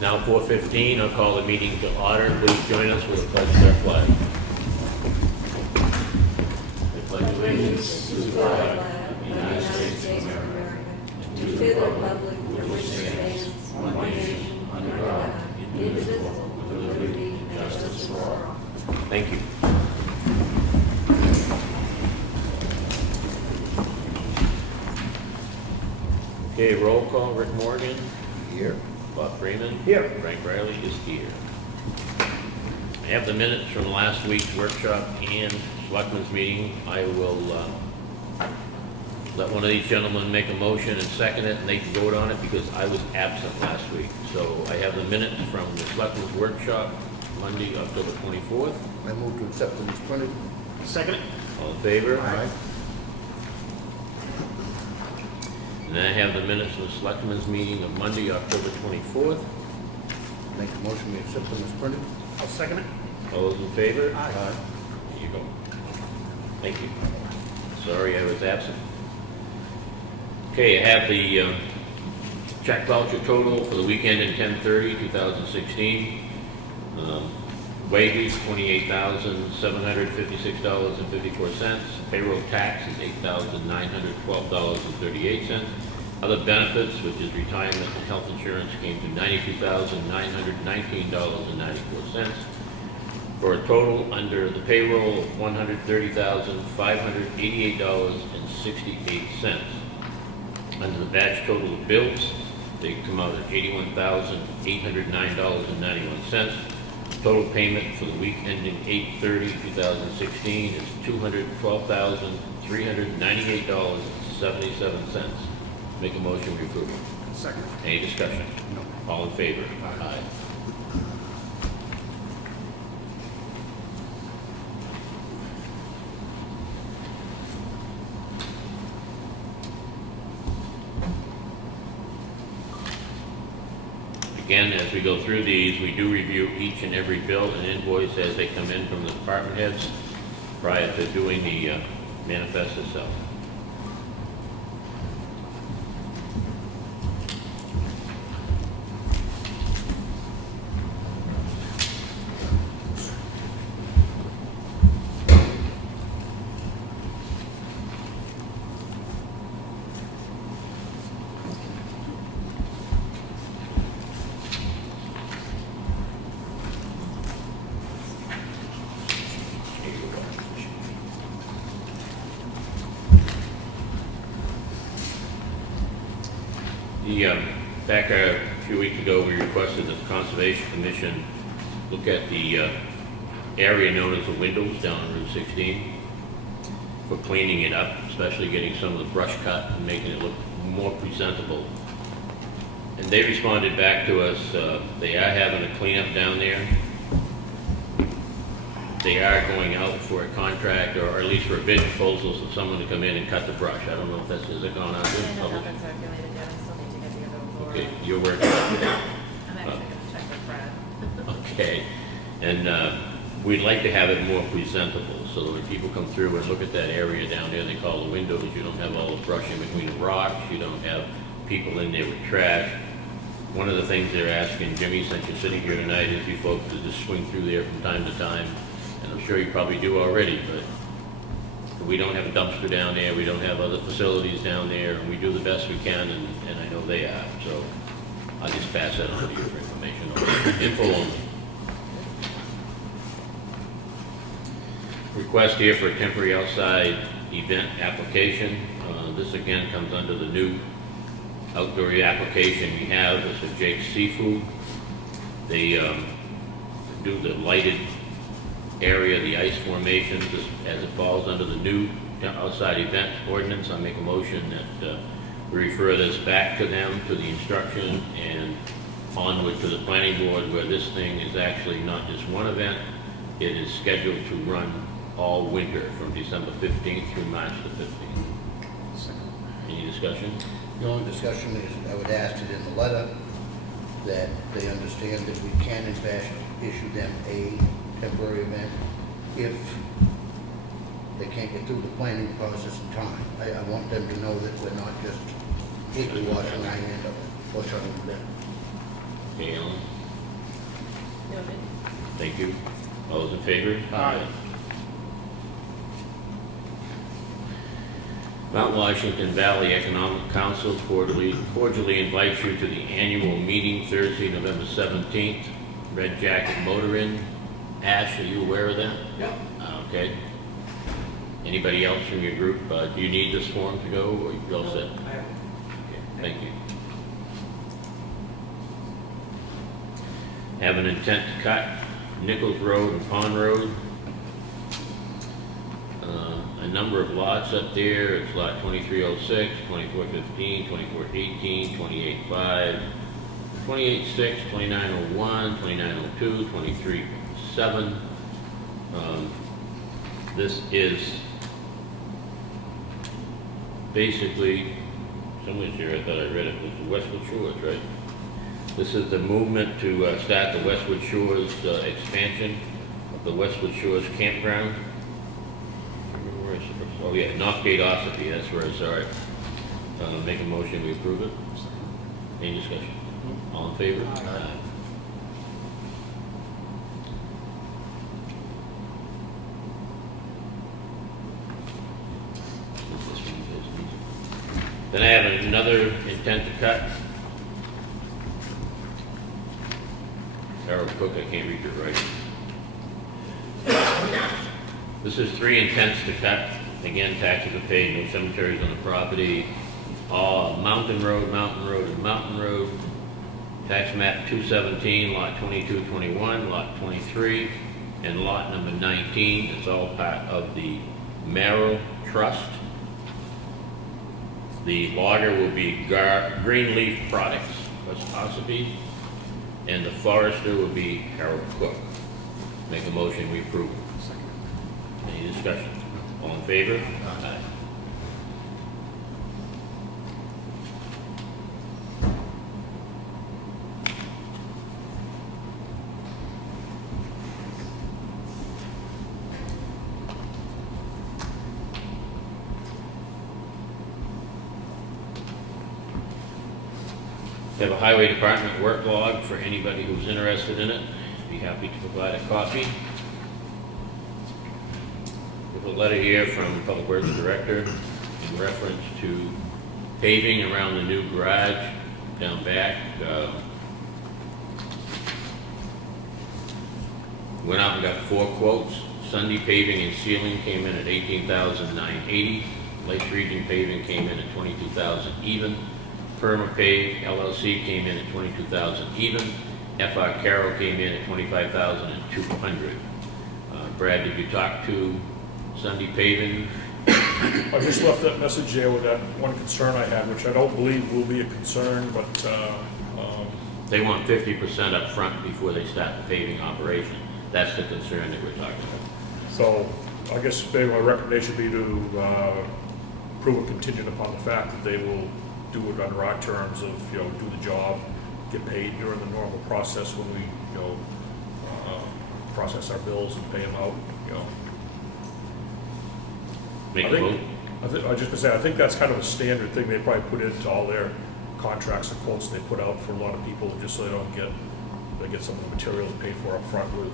Now 4:15, I'll call the meeting to order. Please join us with a pledge to our flag. I pledge allegiance to the flag of the United States of America, and to the republic for which it stands, one nation, under God, indivisible, with liberty and justice for all. Thank you. Okay, roll call. Rick Morgan. Here. Bob Freeman. Here. Frank Riley is here. I have the minutes from last week's workshop and selectmen's meeting. I will let one of these gentlemen make a motion and second it, and they can vote on it because I was absent last week. So I have the minutes from the selectmen's workshop, Monday, October 24th. I move to accept them as printed. Second it. All in favor? Aye. And then I have the minutes from the selectmen's meeting of Monday, October 24th. Make a motion we accept them as printed. I'll second it. All those in favor? Aye. There you go. Thank you. Sorry I was absent. Okay, I have the check voucher total for the weekend in 10/30/2016. Wages, $28,756.54. Payroll tax is $8,912.38. Other benefits, which is retirement and health insurance, came to $92,919.94. For a total under the payroll of $130,588.68. Under the batch total of bills, they come out at $81,809.91. Total payment for the week ending 8/30/2016 is $212,398.77. Make a motion to approve. Second. Any discussion? No. All in favor? Aye. Again, as we go through these, we do review each and every bill and invoice as they come in from the department heads prior to doing the manifest itself. Back a few weeks ago, we requested that the Conservation Commission look at the area known as the Windows down on Route 16 for cleaning it up, especially getting some of the brush cut and making it look more presentable. And they responded back to us, they are having a cleanup down there. They are going out for a contract, or at least for a bid proposal, for someone to come in and cut the brush. I don't know if that's, is it going on? It has not been circulated yet, I still need to get the other floor. Okay, you're working on it. I'm actually gonna check with Brad. Okay, and we'd like to have it more presentable, so that when people come through and look at that area down there they call the windows, you don't have all the brush in between the rocks, you don't have people in there with trash. One of the things they're asking, Jimmy, since you're sitting here tonight, is you folks to just swing through there from time to time, and I'm sure you probably do already, but we don't have a dumpster down there, we don't have other facilities down there, and we do the best we can, and I know they are, so I'll just pass that on to you for information, info only. Request here for a temporary outside event application. This again comes under the new outdoor application we have. It's for Jake's Seafood. They do the lighted area, the ice formations, as it falls under the new outside event ordinance. I make a motion that we refer this back to them, to the instruction, and onward to the planning board, where this thing is actually not just one event, it is scheduled to run all winter from December 15th through March the 15th. Any discussion? The only discussion is, I would ask it in the letter that they understand that we can in fact issue them a temporary event if they can't get through the planning process in time. I want them to know that we're not just completely washing our hand of it or shutting them down. Okay, Ellen? Noted. Thank you. All those in favor? Aye. Mount Washington Valley Economic Council cordially invites you to the annual meeting Thursday, November 17th. Red Jacket Motor Inn. Ash, are you aware of that? Yep. Okay. Anybody else from your group, do you need this form to go, or you all set? I have it. Okay, thank you. Have an intent to cut Nichols Road and Pond Road. A number of lots up there. It's lot 2306, 2415, 2418, 285, 286, 2901, 2902, 237. This is basically, somewhere here, I thought I read it, was the Westwood Shores, right? This is the movement to start the Westwood Shores expansion of the Westwood Shores campground. Where is it? Oh yeah, Northgate Ossipee, that's where I saw it. Make a motion, we approve it. Any discussion? All in favor? Aye. Then I have another intent to cut. Harold Cook, I can't read your writing. This is 3 intents to cut. Again, taxes are paid, no cemeteries on the property. Mountain Road, and Mountain Road. Tax map 217, lot 2221, lot 23, and lot number 19. It's all part of the Merrill Trust. The logger will be Greenleaf Products, that's Ossipee, and the forester will be Harold Cook. Make a motion, we approve. Any discussion? All in favor? Aye. We have a highway department work log for anybody who's interested in it. Be happy to provide a copy. We have a letter here from the Public Works Director in reference to paving around the new garage down back. Went out and got 4 quotes. Sunday paving and sealing came in at $18,980. Lakes Region paving came in at $22,000 even. Perma-Pave LLC came in at $22,000 even. FR Carroll came in at $25,200. Brad, did you talk to Sunday Paving? I just left that message there with that one concern I had, which I don't believe will be a concern, but, They want 50% up front before they start the paving operation. That's the concern that we're talking about. so I guess maybe my recommendation would be to prove it contingent upon the fact that they will do it under our terms of, do the job, get paid during the normal process when we, process our bills and pay them out, Make I a think- vote. I was just gonna say, I think that's kind of a standard thing they probably put into all their contracts and quotes they put out for a lot of people, just so they get some of the materials paid for up front with,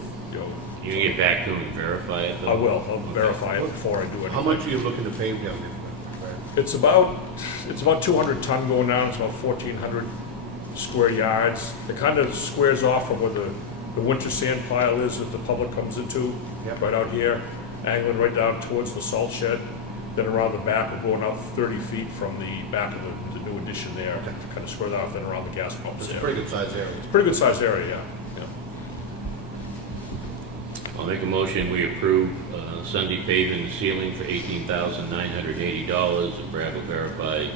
You can get back to them and verify it, though? I'll verify it before I do it. How much are you looking to pave down there? It's about 200 ton going down, it's about 1,400 square yards. It kind of squares off from where the winter sand pile is that the public comes into, Yep. right out here, angling right down towards the salt shed, then around the back, we're going out 30 feet from the back of the new addition there, to kind of square that off, then around the gas pumps It's a there. pretty good sized area. Pretty good sized area, yeah. I'll make a motion, we approve Sunday paving and sealing for $18,980, and Brad will verify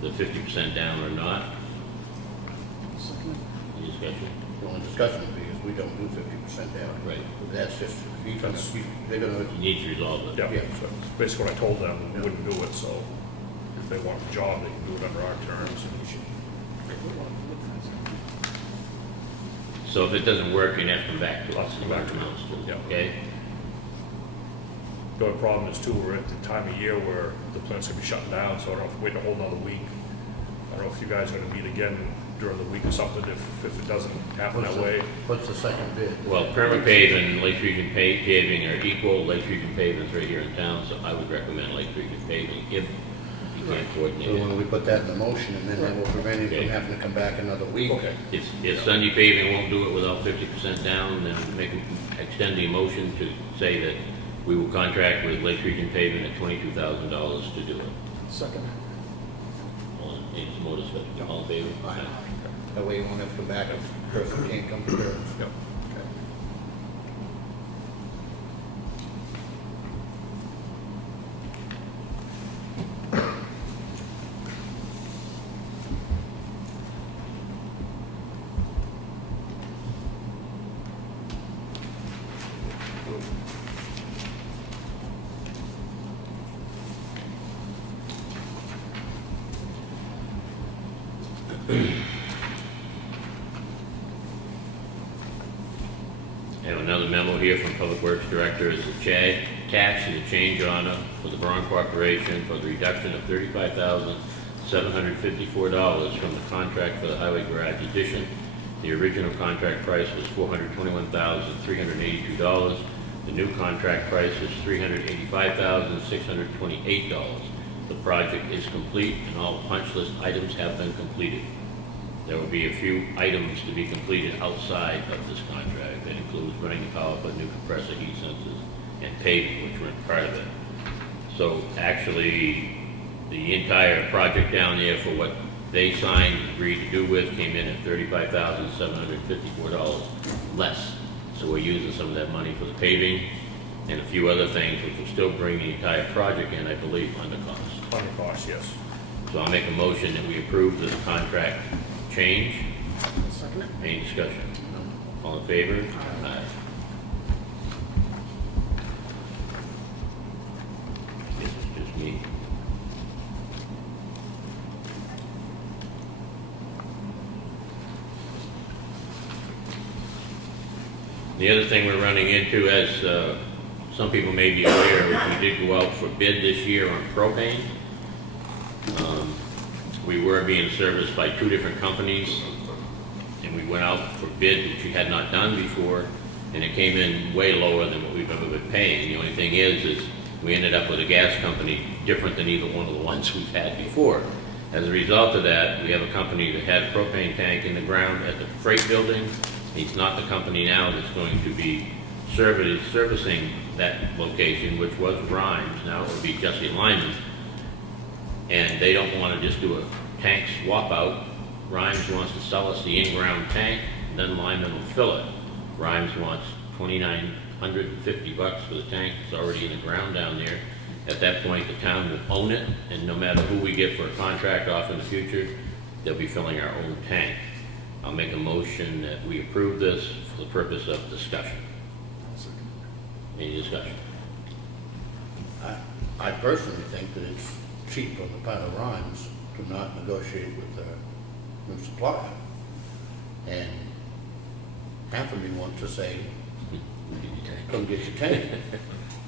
the 50% down or not. Any discussion? The only discussion would be is we don't do 50% down. Right. That's just, they're gonna, You need to resolve it. Yeah, Yeah. so that's basically what I told them, we wouldn't do it, so if they want the job, they can do it under our terms. So if it doesn't work, you have to come back to us. Come back to us. Amounts to, Yeah. okay? The other problem is too, we're at the time of year where the plant's gonna be shutting down, so I don't have to wait a whole nother week I don't know if you guys are gonna meet again during the week or something, if it doesn't happen that way. What's the second bid? Well, Perma Pave and Lake Region Paving are equal. Lake Region Paving's right here in town, so I would recommend Lake Region Paving if you can't coordinate So it. when we put that in the motion, and then that will prevent him Okay. from having to come back another week. Okay. If Sunday Paving won't do it without 50% down, then extend the motion to say that we will contract with Lake Region Paving at $22,000 to do it. Second. Any more discussion? All in favor? Aye. That way you won't have to come back if the person can't come to terms. Yep. I have another memo here from Public Works Director, is attached to the change order for the Braun Corporation for the reduction of $35,754 from the contract for the highway garage addition. The original contract price was $421,382. The new contract price is $385,628. The project is complete and all punch list items have been completed. There will be a few items to be completed outside of this contract. That includes running the power for new compressor heat sensors and paving, which weren't part of it. So actually, the entire project down there for what they signed, agreed to do with, came in at $35,754 less. So we're using some of that money for the paving and a few other things, which will still bring the entire project in, I believe, under cost. Under cost, yes. So I'll make a motion that we approve this contract change. Second it. Any discussion? All in favor? Aye. This is just me. The other thing we're running into, as some people may be aware, is we did go out for bid this year on propane. We were being serviced by two different companies, and we went out for bid, which we had not done before, and it came in way lower than what we've ever been paying. The only thing is we ended up with a gas company different than either one of the ones we've had before. As a result of that, we have a company that had a propane tank in the ground at the freight building. It's not the company now that's going to be servicing that location, which was Rhymes. Now it will be Jesse Lyman. And they don't want to just do a tank swap out. Rhymes wants to sell us the in-ground tank, then Lyman will fill it. Rhymes wants $2,950 for the tank. It's already in the ground down there. At that point, the town will own it, and no matter who we get for a contract off in the future, they'll be filling our own tank. I'll make a motion that we approve this for the purpose of discussion. Any discussion? I personally think that it's cheap on the part of Rhymes to not negotiate with their new supplier. And half of me want to say, come get your tank.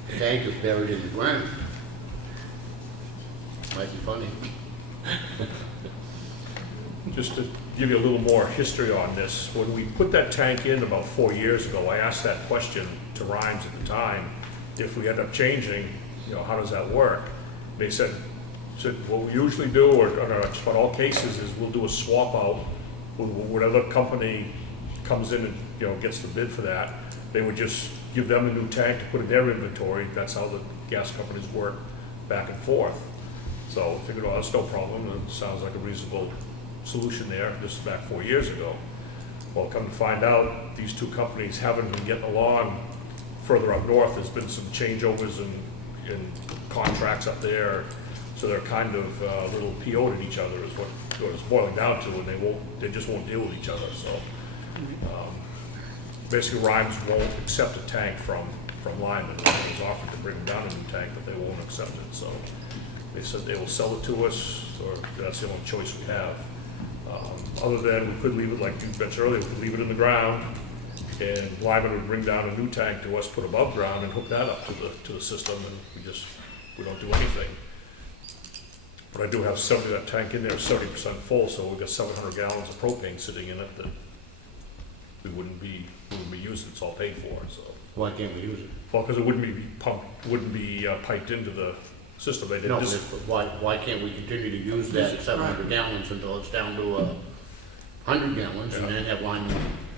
The tank is buried in the ground. Might be funny. Just to give you a little more history on this, when we put that tank in about 4 years ago, I asked that question to Rhymes at the time. If we end up changing, how does that work? They said what we usually do, or just about all cases, is we'll do a swap out with whatever company comes in and gets the bid for that. They would just give them a new tank to put in their inventory. That's how the gas companies work back and forth. So I figured, well, that's no problem. It sounds like a reasonable solution there. This is back 4 years ago. Well, come to find out, these two companies haven't been getting along further up north. There's been some changeovers in contracts up there. So they're kind of a little PO'd at each other is what it's boiling down to, and they just won't deal with each other. So basically Rhymes won't accept a tank from Lyman. It was offered to bring down a new tank, but they won't accept it. So they said they will sell it to us, or that's the only choice we have. Other than we could leave it, like you mentioned earlier, we could leave it in the ground, and Lyman would bring down a new tank to us, put above ground, and hook that up to the system, and we don't do anything. But I do have 70, that tank in there is 70% full, so we've got 700 gallons of propane sitting in it that we wouldn't be using, it's all paid for, so. Why can't we use it? Well, because it wouldn't be pumped, wouldn't be piped into the system. They did No, this- but why can't we continue to use that 700 gallons until it's down to 100 gallons and then have line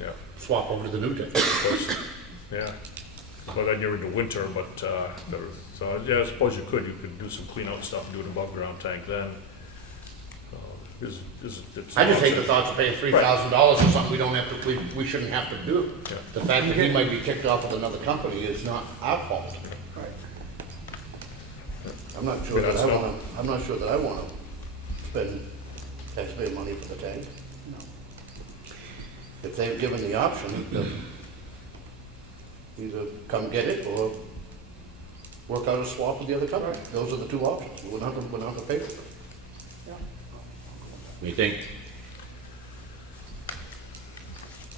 Yeah, swap over to the new tank? yeah. But then you're into winter, but, so, yeah, I suppose you could do some clean out stuff and do an above ground tank then. It's I just hate the thoughts of paying $3,000 for something we don't have to, we shouldn't have to do. Yeah. The fact that he might be kicked off with another company is not our fault. Right. I'm not sure that I wanna spend taxpayer money for the tank. No. If they've given the option, either come get it or work out a swap with the other company. Those are the two options. We're not gonna pay for it. Yeah. We think,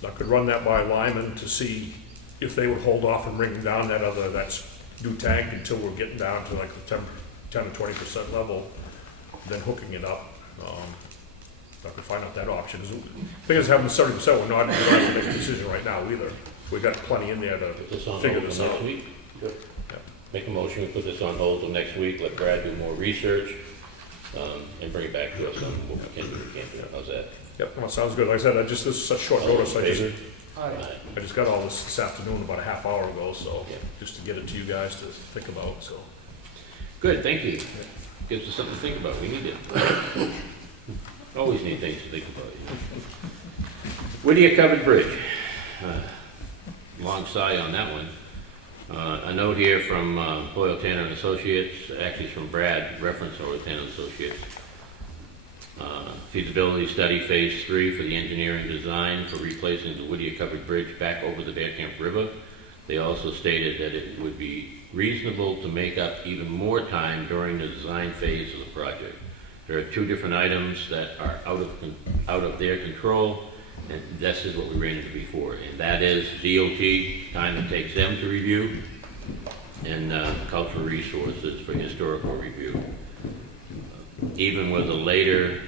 I could run that by Lyman to see if they would hold off and bring down that new tank until we're getting down to like the 10 to 20% level, then hooking it up. I could find out that option. The thing is, having the 70%, we're not going to make a decision right now either. We've got plenty in there put this to on figure hold this till out. next week. Good. Make a motion, we put this on hold till next week, let Brad do more research, and bring it back to us on what we can do, we can't do. How's that? Yep, well, sounds good. Like I said, this is such short notice. Aye. Aye. I just got all this afternoon, about a half hour ago, so Yeah. just to get it to you guys to think about, so. Good, thank you. Gives us something to think about, we need it. Always need things to think about. Whittier Covered Bridge. Long sigh on that one. A note here from Hoyle Tanner and Associates, actually it's from Brad, reference Hoyle Tanner and Associates. Feasibility study phase 3 for the engineering design for replacing the Whittier Covered Bridge back over the Bear Camp River. They also stated that it would be reasonable to make up even more time during the design phase of the project. There are two different items that are out of their control, and this is what we ran into before, and that is DOT, time it takes them to review, and cultural resources for historical review. Even with a later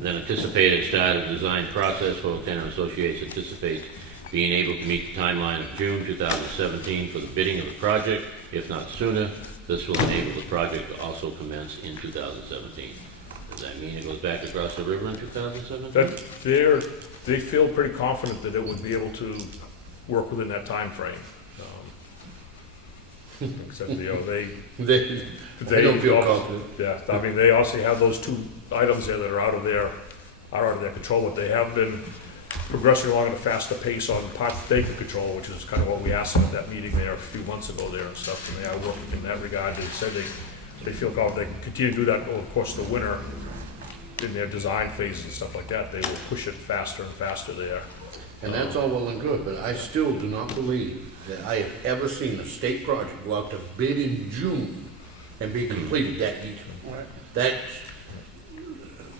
than anticipated start of the design process, Hoyle Tanner Associates anticipates being able to meet the timeline of June 2017 for the bidding of the project. If not sooner, this will enable the project to also commence in 2017. Does that mean it goes back across the river in 2017? That they feel pretty confident that it would be able to work within that time frame. Except, They don't feel confident. Yeah, I mean, they also have those two items there that are out of their control, but they have been progressing along at a faster pace on parts they can control, which is kind of what we asked them at that meeting there a few months ago there and stuff, and they are working in that regard. They said they feel confident they can continue to do that over the course of the winter in their design phases and stuff like that. They will push it faster and faster there. And that's all well and good, but I still do not believe that I have ever seen a state project go out to bid in June and be completed that year. Right. That's,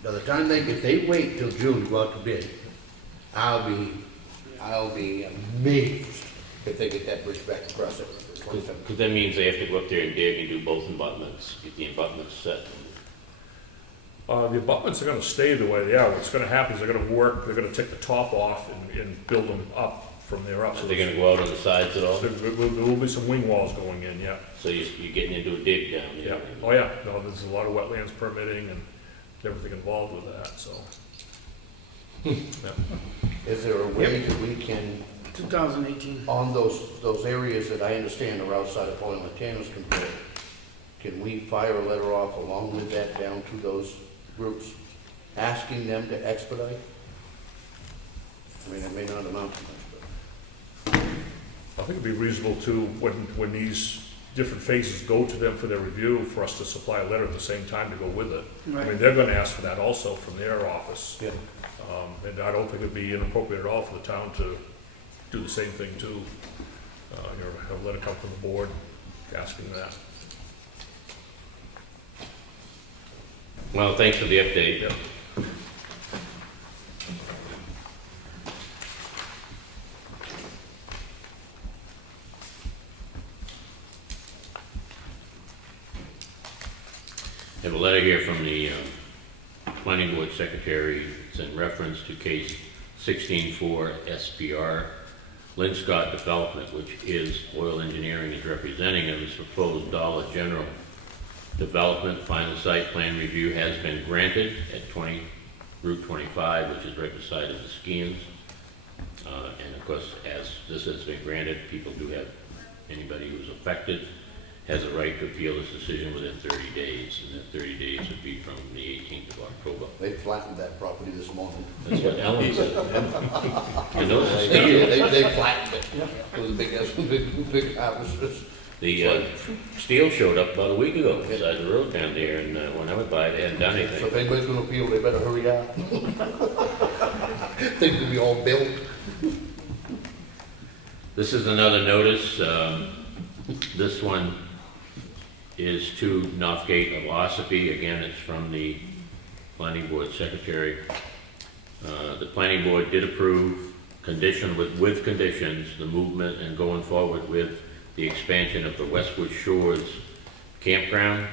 by the time if they wait till June to go out to bid, I'll be amazed if they get that bridge back across it. Because that means they have to go up there and dig and do both abutments, get the abutments set. The abutments are gonna stay the way they are. What's gonna happen is they're gonna take the top off and build them up from there up. So they're gonna go out on the sides at all? There will be some wing walls going in, yeah. So you're getting into a dig down there? Yeah, oh yeah, no, there's a lot of wetlands permitting and everything involved with that, so. Yeah. Is there a way that we can, 2018. on those areas that I understand are outside of Hoyle and Tanner's control, can we fire a letter off along with that down to those groups, asking them to expedite? I mean, it may not amount to much, I think it'd be reasonable to, when these different phases go to them for their review, for us to supply a letter at the same time to go with it. I mean, Right. they're gonna ask for that also from their office. but. And I don't think it'd be inappropriate at all for the town to do the same thing too. Have a letter come from the board asking that. Well, thanks for the update. Yeah. I have a letter here from the planning board secretary. It's in reference to case 16-4 SPR. Lynn Scott Development, which is Oil Engineering, is representing him. His proposed Dollar General development. Final site plan review has been granted at 20 Route 25, which is right beside the skiings. And of course, as this has been granted, people do have, anybody who's affected has a right to appeal this decision within 30 days. And that 30 days would be from the 18th of October. They flattened that property this morning. That's what Ellen said. And those are They flattened it. It was a big harvesters. the steel showed up about a week ago beside the road down there, and when I went by, they hadn't done So anything. if anybody's gonna appeal, they better hurry up. Things will be all built. This is another notice. This one is to Northgate of Ossipee. Again, it's from the planning board secretary. The planning board did approve with conditions, the movement and going forward with the expansion of the Westwood Shores campground.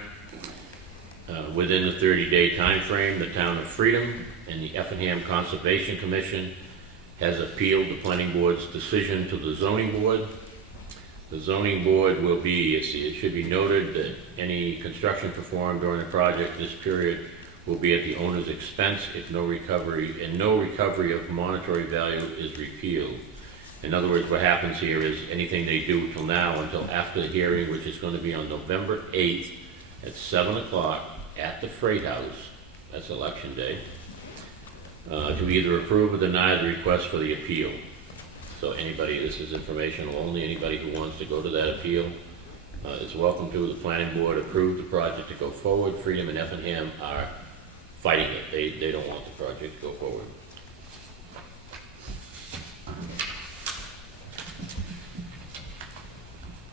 Within the 30-day time frame, the town of Freedom and the Effingham Conservation Commission has appealed the planning board's decision to the zoning board. The zoning board will be, it should be noted that any construction performed during the project this period will be at the owner's expense if no recovery of monetary value is repealed. In other words, what happens here is anything they do till now, until after the hearing, which is going to be on November 8th at 7 o'clock at the Freight House, that's election day, to either approve or deny the request for the appeal. So anybody, this is informational only, anybody who wants to go to that appeal is welcome to. The planning board approved the project to go forward. Freedom and Effingham are fighting it. They don't want the project to go forward.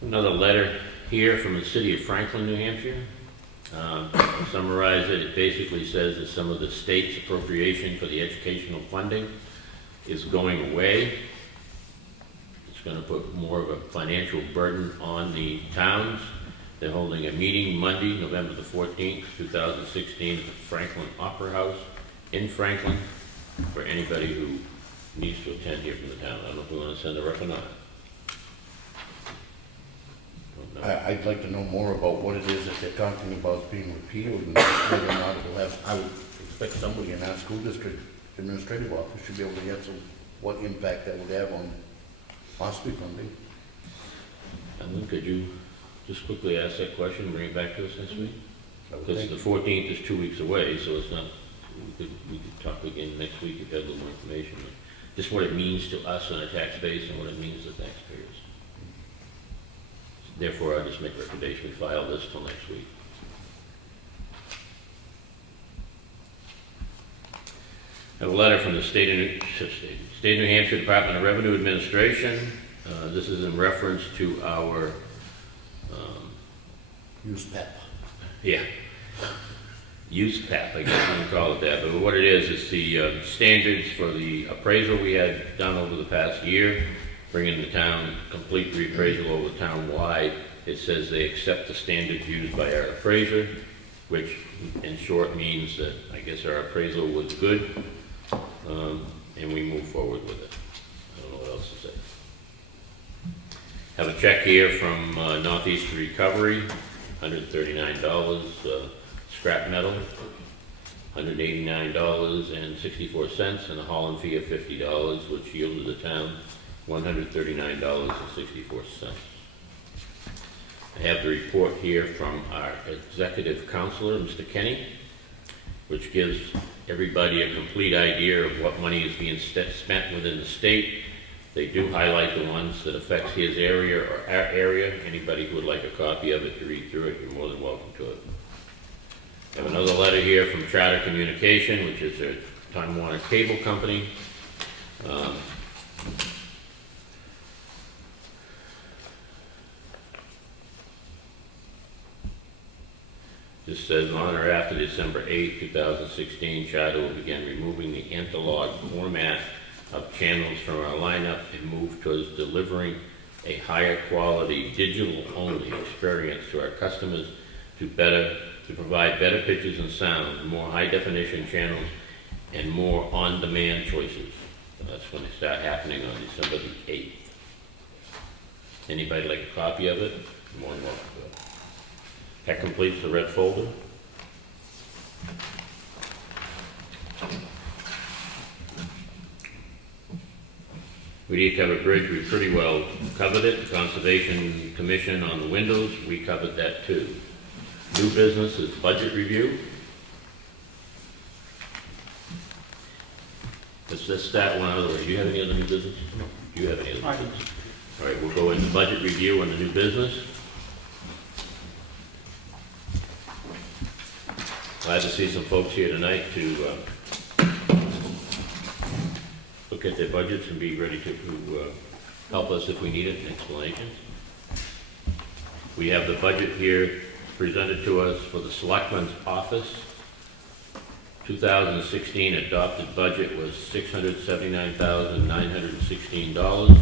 Another letter here from the city of Franklin, New Hampshire. To summarize it, it basically says that some of the state's appropriation for the educational funding is going away. It's going to put more of a financial burden on the towns. They're holding a meeting Monday, November the 14th, 2016, at the Franklin Opera House in Franklin for anybody who needs to attend here from the town. I don't know if we want to send a rep or not. Don't know. I'd like to know more about what it is that they're talking about being repealed and whether or not it will have, I would expect somebody in our school district administrative office should be able to answer what impact that would have on Ossipee funding. And then could you just quickly ask that question and bring it back to us next week? I would Because think. the 14th is 2 weeks away, so it's not, we could talk again next week if you have a little more information. Just what it means to us on a tax base and what it means to taxpayers. Therefore, I just make a recommendation, we file this till next week. I have a letter from the State of New Hampshire Department of Revenue Administration. This is in reference to our, Use PEP. use PAP, I guess you can call it that. But what it is the standards for the appraisal we had done over the past year, bringing the town complete reappraisal over town-wide. It says they accept the standards used by our appraiser, which in short means that I guess our appraisal was good, and we move forward with it. I don't know what else to say. Have a check here from Northeast Recovery, $139, scrap metal, $189.64, and a hauling fee of $50, which yielded the town $139.64. I have the report here from our executive counselor, Mr. Kenny, which gives everybody a complete idea of what money is being spent within the state. They do highlight the ones that affect his area or our area. Anybody who would like a copy of it to read through it, you're more than welcome to it. I have another letter here from Charter Communication, which is a Time Warner cable company. This says, on or after December 8, 2016, Charter will begin removing the analog format of channels from our lineup and move towards delivering a higher quality digital-only experience to our customers to better to provide better pictures and sound, more high-definition channels, and more on-demand choices. So that's when they start happening on December the 8th. Anybody like a copy of it? More than welcome to it. That completes the red folder. We did cover bridge, we pretty well covered it. The Conservation Commission on the windows, we covered that too. New business is budget review. Let's start one other way. Do you have any other new business? No. Do you have any other I new business? All right, we'll go into budget review on the new business. Glad to see some folks here tonight to look at their budgets and be ready to help us if we need it in explanations. We have the budget here presented to us for the Selectmen's office. 2016 adopted budget was $679,916.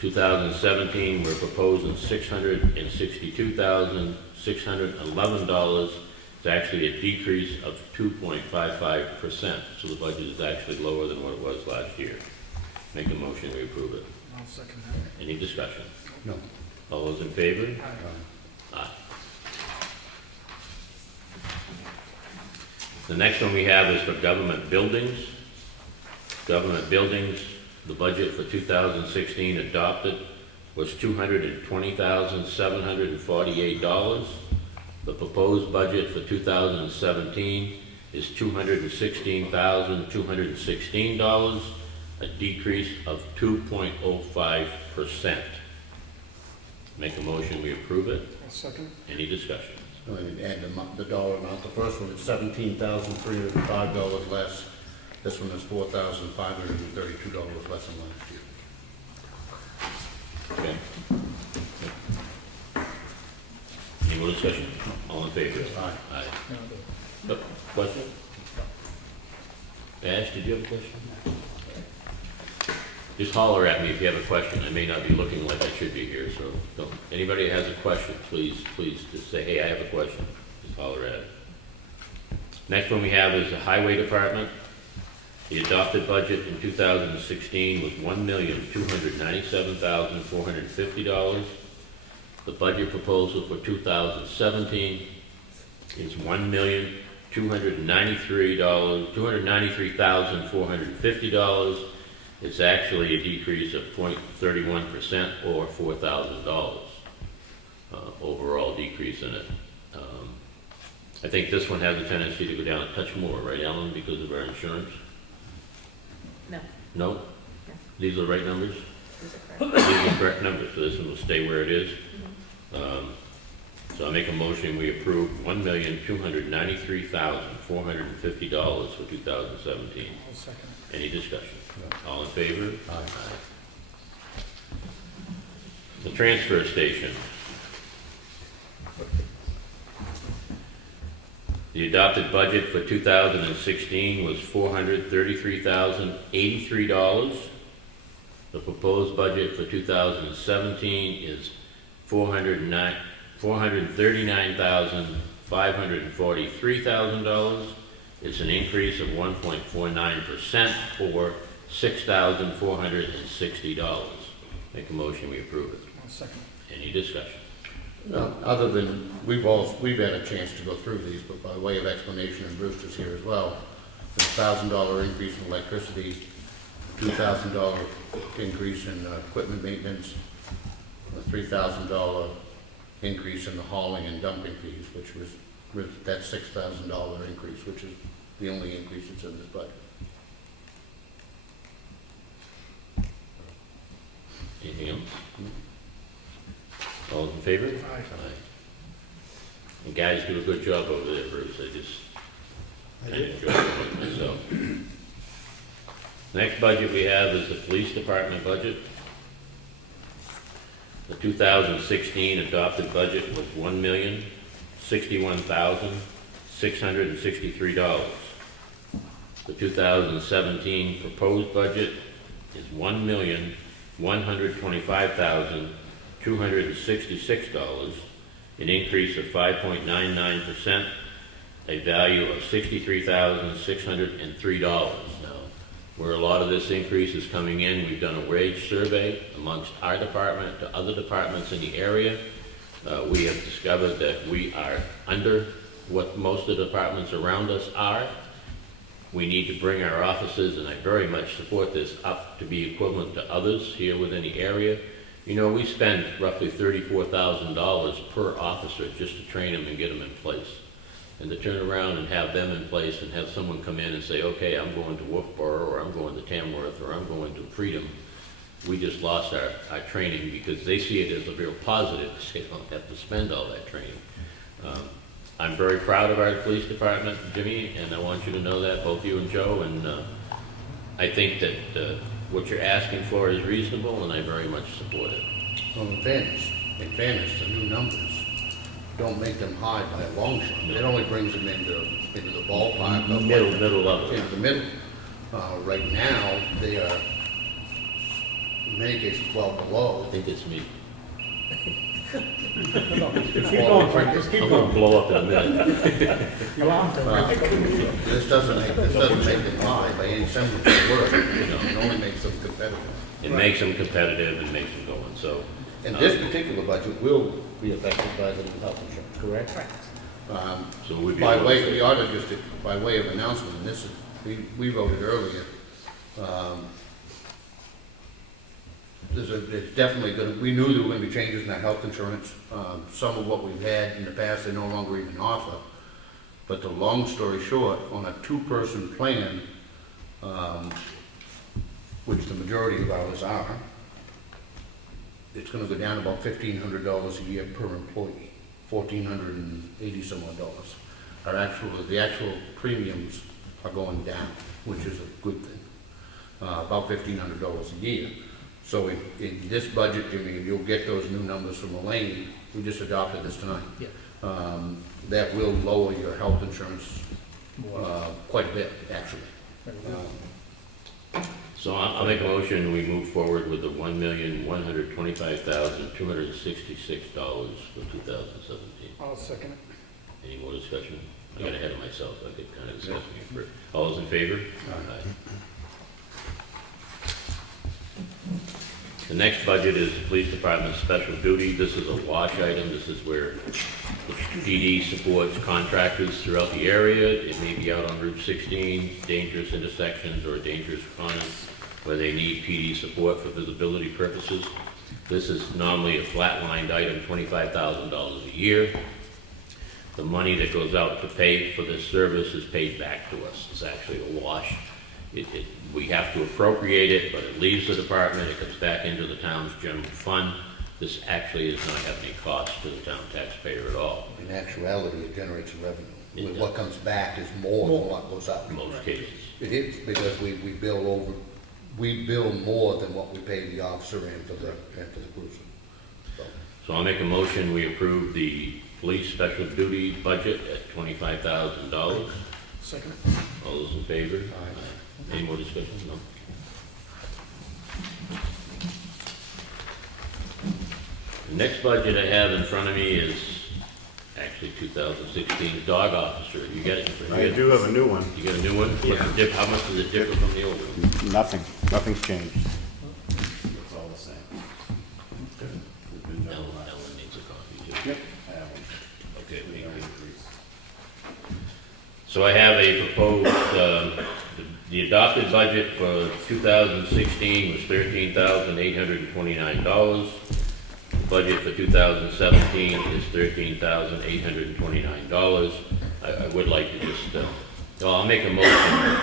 2017, we're proposing $662,611. It's actually a decrease of 2.55%, so the budget is actually lower than what it was last year. Make a motion, we approve it. I'll second that. Any discussion? No. All those in favor? Aye. Aye. The next one we have is for government buildings. Government buildings, the budget for 2016 adopted was $220,748. The proposed budget for 2017 is $216,216, a decrease of 2.05%. Make a motion, we approve it. I'll second. Any discussion? And the dollar amount, the first one is $17,305 less. This one is $4,532 less than last year. Okay. Any more discussion? All in favor? Aye. Aye. No, Question? Ash, did you have a question? Just holler at me if you have a question. I may not be looking like I should be here, so don't. Anybody that has a question, please just say, hey, I have a question. Just holler at it. Next one we have is the Highway Department. The adopted budget in 2016 was $1,297,450. The budget proposal for 2017 is $293,450. It's actually a decrease of 0.31% or $4,000 overall decrease in it. I think this one has a tendency to go down a touch more, right, Alan, because of our insurance? No, No? No. These are the right numbers? those are correct. These are the correct numbers, so this one will stay where it is. Mhm. So I make a motion, we approve $1,293,450 for 2017. I'll second. Any discussion? All in favor? Aye. The transfer station. The adopted budget for 2016 was $433,083. The proposed budget for 2017 is $439,543,000. It's an increase of 1.49% or $6,460. Make a motion, we approve it. I'll second. Any discussion? Other than, we've had a chance to go through these, but by way of explanation, and Bruce is here as well, there's $1,000 increase in electricity, $2,000 increase in equipment maintenance, a $3,000 increase in the hauling and dumping fees, which was that $6,000 increase, which is the only increase that's in this budget. Anything else? All in favor? Aye. And guys do a good job over there, Bruce. I enjoy it myself. Next budget we have is the police department budget. The 2016 adopted budget was $1,061,663. The 2017 proposed budget is $1,125,266. an increase of 5.99%, a value of $63,603. Now, where a lot of this increase is coming in, we've done a wage survey amongst our department to other departments in the area. We have discovered that we are under what most of the departments around us are. We need to bring our offices, and I very much support this, up to be equivalent to others here within the area. You know, we spend roughly $34,000 per officer just to train them and get them in place. And to turn around and have them in place and have someone come in and say, okay, I'm going to Wolfboro, or I'm going to Tamworth, or I'm going to Freedom. We just lost our training because they see it as a real positive. They don't have to spend all that training. I'm very proud of our police department, Jimmy, and I want you to know that, both you and Joe, and I think that what you're asking for is reasonable, and I very much support it. Well, in fairness, the new numbers don't make them high by a long shot. It only brings them into the ballpark. Of Middle level. into the middle. Right now, they are, in many cases, well below. I think it's me. Just keep going, Frank, just keep I'm gonna going. blow up in a minute. This doesn't make them high by any semblance of word. It only makes them competitive. It makes them competitive and makes them going, so. And this particular budget will be affected by the new health insurance, correct? Correct. So we'd be. By way, we ought to just, by way of announcement, and this is, we voted earlier, it's definitely gonna, we knew there were gonna be changes in our health insurance. Some of what we've had in the past, they no longer even offer. But the long story short, on a two-person plan, which the majority of ours are, it's gonna go down about $1,500 a year per employee, $1,480 some odd dollars. The actual premiums are going down, which is a good thing, about $1,500 a year. So in this budget, Jimmy, you'll get those new numbers from Elaine, we just adopted this tonight. That will lower your health insurance quite a bit, actually. So I'll make a motion, we move forward with the $1,125,266 for 2017. I'll second it. Any more discussion? I got ahead of myself, I get kind of discussing it first. All those in favor? Aye. The next budget is the police department special duty. This is a wash item. This is where the PD supports contractors throughout the area. It may be out on Route 16, dangerous intersections or dangerous corners where they need PD support for visibility purposes. This is normally a flat-lined item, $25,000 a year. The money that goes out to pay for this service is paid back to us. It's actually a wash. We have to appropriate it, but it leaves the department, it comes back into the town's general fund. This actually does not have any cost to the town taxpayer at all. In actuality, it generates revenue. It What comes back is more than what goes out. In most cases. It is, because we bill more than what we pay the officer and for the cruiser. So I'll make a motion, we approve the police special duty budget at $25,000. Second it. All those in favor? Aye. Any more discussion? No. The next budget I have in front of me is actually 2016's dog officer. You got it? I do have a new one. You got a new one? What's the how much does it differ from the old one? Nothing's changed. It's all the same. Ellen needs a copy too. Yep. I have one. Okay, thank No you. increase. So I have a proposed, the adopted budget for 2016 was $13,829. The budget for 2017 is $13,829. I would like to just, well, I'll make a motion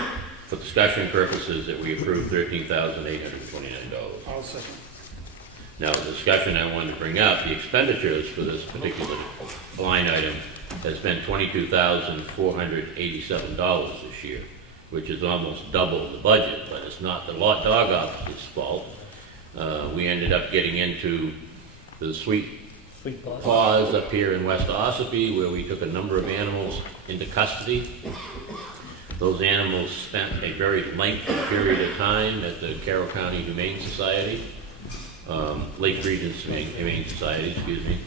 for discussion purposes that we approve $13,829. I'll second. Now, the discussion I wanted to bring up, the expenditures for this particular line item has been $22,487 this year, which is almost double the budget, but it's not the dog officer's fault. We ended up getting into the Sweet Paws up here in West Ossipee, where we took a number of animals into custody. Those animals spent a very lengthy period of time at the Carroll County Humane Society, Lake Region Humane Society, excuse me.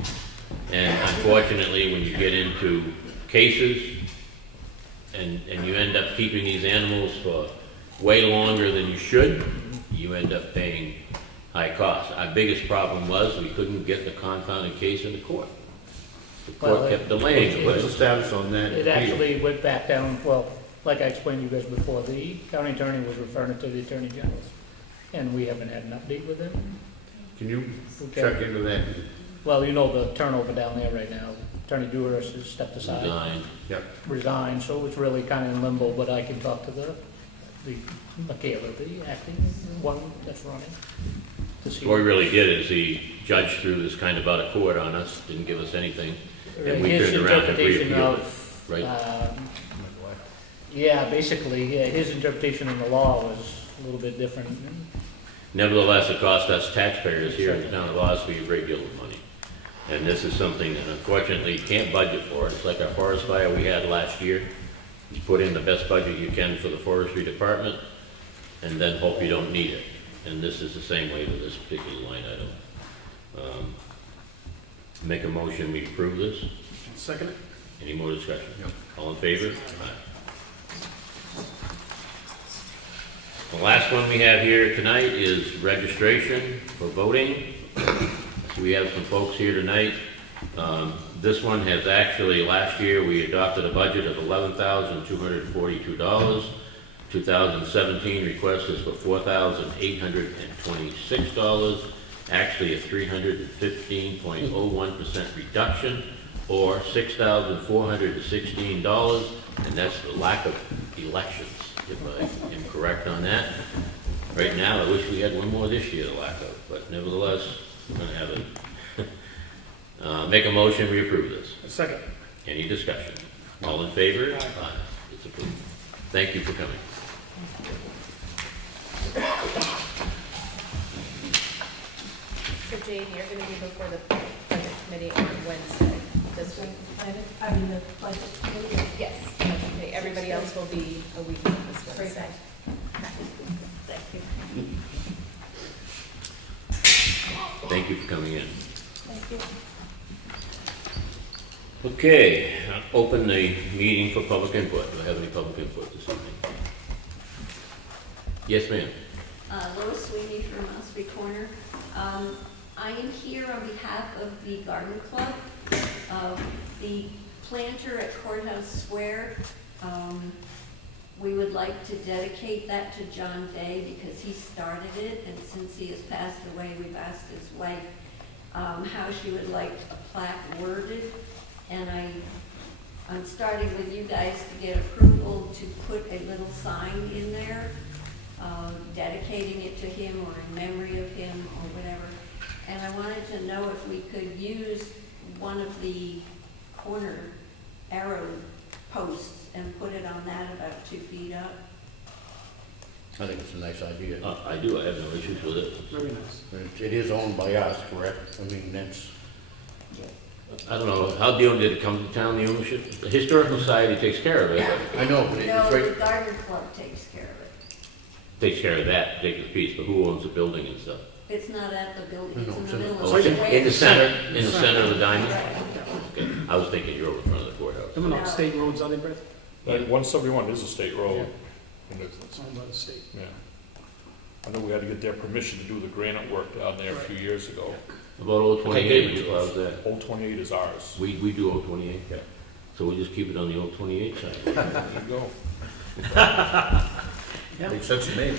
And unfortunately, when you get into cases and you end up keeping these animals for way longer than you should, you end up paying high costs. Our biggest problem was we couldn't get the confounded case into court. The Well, court kept delaying What's the it. status on that? It appeal? actually went back down, well, like I explained to you guys before, the county attorney was referring it to the attorney general. And we haven't had an update with him. Can you Okay. check into that? Well, you know the turnover down there right now. Attorney Dewars has stepped aside, Resigned. Yep. resigned, so it's really kind of in limbo, but I can talk to the Michaela, the acting one that's running. To see What he really did is he judged through this kind of out of court on us, didn't give us anything. And we his turned around and interpretation reappealed of, it, right? yeah, basically, yeah, his interpretation of the law was a little bit different. Nevertheless, it cost us taxpayers here in the town of Ossipee a great deal of money. And this is something that unfortunately you can't budget for. It's like our forest fire we had last year. You put in the best budget you can for the forestry department and then hope you don't need it. And this is the same way with this particular line item. Make a motion, we approve this. Second. Any more discussion? Yep. All in favor? Aye. The last one we have here tonight is registration for voting. So we have some folks here tonight. This one has actually, last year, we adopted a budget of $11,242. 2017 request is for $4,826, actually a 315.01% reduction, or $6,416, and that's the lack of elections, if I am correct on that. Right now, I wish we had one more this year to lack of, but nevertheless, we're gonna have it. Make a motion, we approve this. Second. Any discussion? All in favor? Aye. It's approved. Thank you for coming. So Jane, you're gonna be before the budget committee on Wednesday, this week, I mean, the budget committee. Yes. Okay, everybody else will be a week from this Wednesday. Thank you. Thank you for coming in. Thank you. Okay, open the meeting for public input. Do I have any public input this evening? Yes, ma'am. Lois Sweeney from Ossipee Corner. I am here on behalf of the Garden Club. The planter at Courthouse Square, we would like to dedicate that to John Day because he started it, and since he has passed away, we've asked his wife how she would like a plaque worded. And I'm starting with you guys to get approval to put a little sign in there, dedicating it to him or in memory of him or whatever. And I wanted to know if we could use one of the corner arrow posts and put it on that about 2 feet up. I think it's a nice idea. I do, I have no issues with it. Very nice. It is owned by us, correct? I mean, that's, I don't know, how did it come to town, the ownership? The Historical Society takes care of it, I know, but it's No, the right, Garden Club takes care of it. takes care of that particular piece, but who owns the building and stuff? It's not at the building, No, it's in it's the in the- middle Oh, of it's the in square. the center, in the center of the diamond? Right. Okay, I was thinking you're over in front of the courthouse. Them are not state roads, are they, Brett? Like 171 is a state road. And it's- It's owned by the state. Yeah. I know we had to get their permission to do the granite work down there a few years ago. About Old They 28, gave it we to allow us. that. Old 28 is ours. We do Old 28? Yeah. So we'll just keep it on the Old 28 side. There you go. makes sense to me.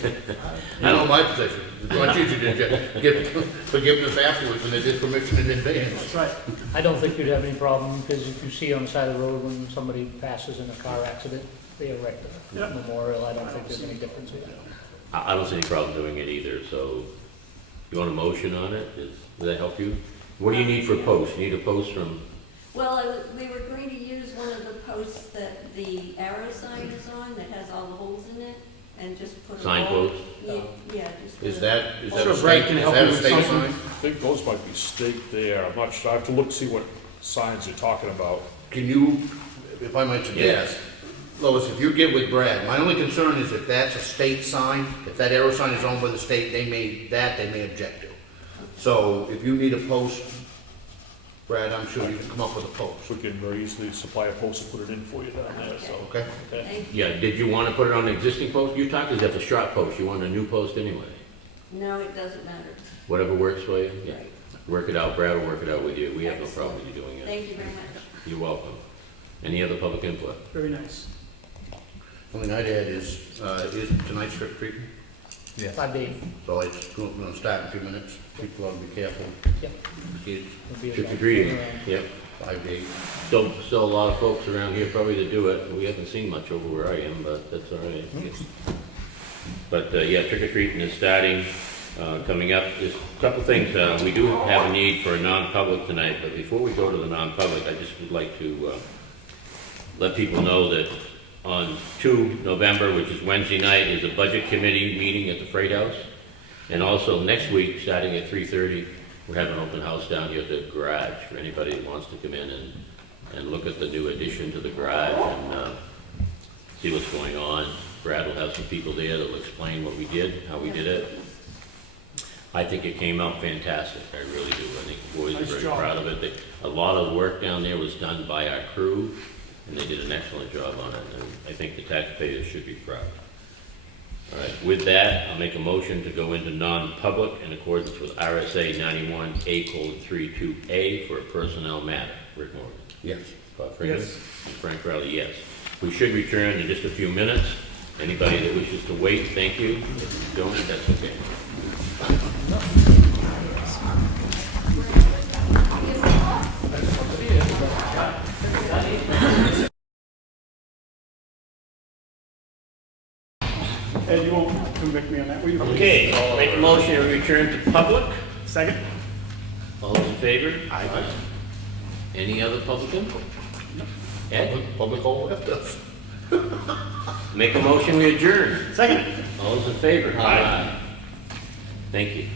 I know my position. It's much easier to get forgiveness afterwards than it is permission in advance. That's right. I don't think you'd have any problem, because if you see on the side of the road when somebody passes in a car accident, they erect a memorial. I don't think there's any difference in that. I don't see any problem doing it either, so you want a motion on it? Does that help you? What do you need for a post? You need a post from, Well, we were going to use one of the posts that the arrow sign is on, that has all the holes in it, and just put a Sign wall- post? Yeah, just. Is put that a Sure, state, Brad can is help that you a with state something. sign? I think those might be staked there. I'm not sure. I have to look, see what signs you're talking about. Can you, if I might suggest, Lois, if you get with Brad, my only concern is if that's a state sign, if that arrow sign is owned by the state, they may object to. So if you need a post Brad, I'm sure you can come up with a post, So we can very easily supply a post and put it in for you down there, so. okay? Okay. Thank you. Yeah, did you want to put it on an existing post? You talked as if a short post, you want a new post anyway. No, it doesn't matter. Whatever works for you, yeah. Right. Work it out, Brad will work it out with you. We have no problem with you doing it. Thank you very much. You're welcome. Any other public input? Very nice. Only thing I'd add is tonight's trick or treating? 5 days. So it's going to start in a few minutes. People ought to be careful. Yep. Kids, It'll be a Trick or long treating, turnaround. yep. 5 days. Still a lot of folks around here probably that do it. We haven't seen much over where I am, but that's all right. But, yeah, trick or treating is starting, coming up. There's a couple things, we do have a need for a non-public tonight, but before we go to the non-public, I just would like to, let people know that on 2 November, which is Wednesday night, is a budget committee meeting at the Freight House. And also next week, starting at 3:30, we're having an open house down here at the garage for anybody that wants to come in and look at the new addition to the garage and see what's going on. Brad will have some people there that will explain what we did, how we did it. I think it came out fantastic, I really do. I think the boys are very proud of it. A lot of the work down there was done by our crew, and they did an excellent job on it, and I think the taxpayers should be proud. All right, with that, I'll make a motion to go into non-public in accordance with RSA 91A:32A for a personnel matter. Rick Morgan. Yes. Bob Freeman. Yes. And Frank Riley, yes. We should return in just a few minutes. Anybody that wishes to wait, thank you. If you don't, that's okay. Ed, you won't convict me on that, will you? Okay, make a motion to return to public. Second? All those in favor? Aye. Any other public input? Ed, Public all left us. make a motion, we adjourn. Second. All those in favor? Aye. Thank you.